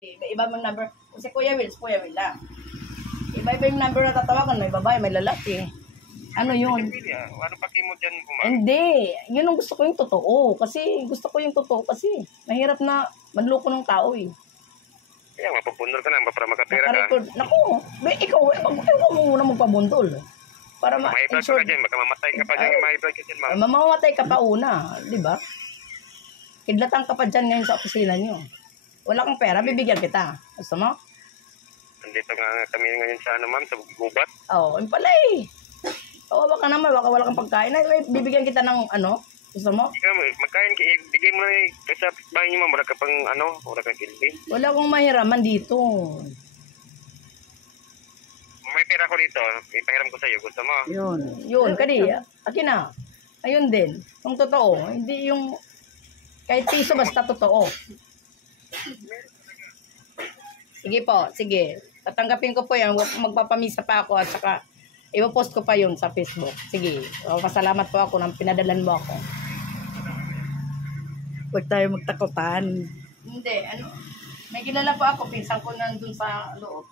Iba yung number. Kasi Kuya Will lang. Iba-iba yung number na tatawagan. May babae, may lalaki. Ano yun? Ano pa mo dyan, ma'am? Hindi. Yun ang gusto ko yung totoo. Kasi gusto ko yung totoo kasi mahirap na manloko ng tao eh. Kaya mapapundol ka na para makapira ka. Nakarecord. Naku, ikaw mo muna magpabundol. Para ma-high-blood ka dyan. Baka mamatay ka pa dyan. Ma-high-blood ka dyan, ma'am. Mamamatay ka pa una. Di ba? Kidlatan ka pa dyan ngayon sa opisina nyo. Wala kang pera, bibigyan kita. Gusto mo? Nandito nga kami ngayon sa ma'am, sa gubat. Oo, yun pala eh. Kawawa ka naman, baka wala kang pagkain. Bibigyan kita ng gusto mo? Ikaw, magkain, bigay mo na kasi sa bahay niyo, ma'am. Wala ka pang wala kang kilbi. Wala akong mahiraman dito. May pera ko dito, ipahiram ko sa'yo. Gusto mo? Yun, kadi. Akin na. Ayun din. Yung totoo. Hindi yung kahit piso basta totoo. Sige po, sige. Tatanggapin ko po yan. Magpapamisa pa ako at saka ipopost ko pa yun sa Facebook. Sige. Pasalamat po ako nang pinadalan mo ako. Huwag tayo magtakutan. Hindi, may kilala po ako. Pinsan ko nandun sa loob.